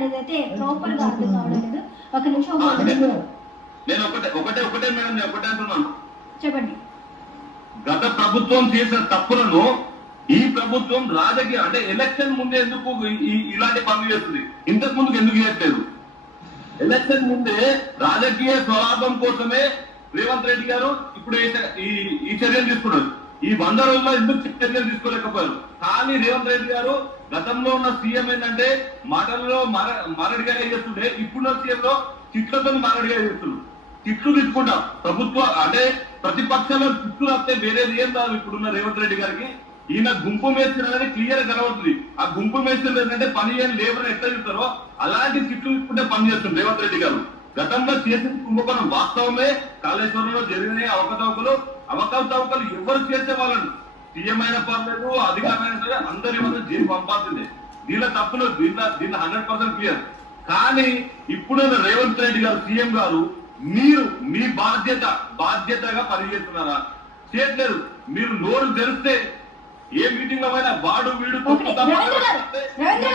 అనేది అయితే ప్రాపర్ గా అర్థం కావడం లేదు. ఒక నిమిషం నేను ఒకటే మేడం, నేను ఒకటే అంటున్నాను. చెప్పండి. గత ప్రభుత్వం చేసిన తప్పులను ఈ ప్రభుత్వం రాజకీయ అంటే ఎలక్షన్ ముందే ఎందుకు ఇలాంటి పనులు చేస్తుంది? ఇంతకు ముందుకు ఎందుకు చేయట్లేదు? ఎలక్షన్ ముందే రాజకీయ స్వలాభం కోసమే రేవంత్ రెడ్డి గారు ఇప్పుడు ఈ చర్యలు తీసుకున్నారు. ఈ 100 రోజుల్లో ఎందుకు చర్యలు తీసుకోలేకపోయారు? కానీ రేవంత్ రెడ్డి గారు గతంలో ఉన్న సీఎం ఏంటంటే మాటల్లో మారడిగా చేస్తుండే, ఇప్పుడున్న సీఎం లో తిట్లతో మారడిగా చేస్తున్నారు. తిట్లు తీసుకుంటాం ప్రభుత్వం అంటే ప్రతిపక్షంలో తిట్లు వస్తే వేరేది ఏం కాదు. ఇప్పుడున్న రేవంత్ రెడ్డి గారికి ఈయన గుంపు మేస్త్రి అనేది క్లియర్ కనబడుతుంది. ఆ గుంపు మేస్త్రి ఏంటంటే పని చేయని లేబర్ ఎట్లా చెప్తారో అలాంటి తిట్లు తీసుకుంటే పని చేస్తుంది రేవంత్ రెడ్డి గారు. గతంలో చేసిన కుంభకోణం వాస్తవమే. కాళేశ్వరంలో జరిగిన అవకతవకలు ఎవరు చేసే వాళ్ళను సీఎం అయినా పర్లేదు, అధికారమైన సరే అందరి వల్ల జైలు పంపాల్సిందే. దీనిలో తప్పులు దీన్ని 100% క్లియర్. కానీ ఇప్పుడు రేవంత్ రెడ్డి గారు సీఎం గారు మీరు మీ బాధ్యతగా పనిచేస్తున్నారా? చేయట్లేదు. మీరు నోరు తెరిస్తే ఏ మీటింగ్ లో అయినా వాడు వీడు రవీంద్ర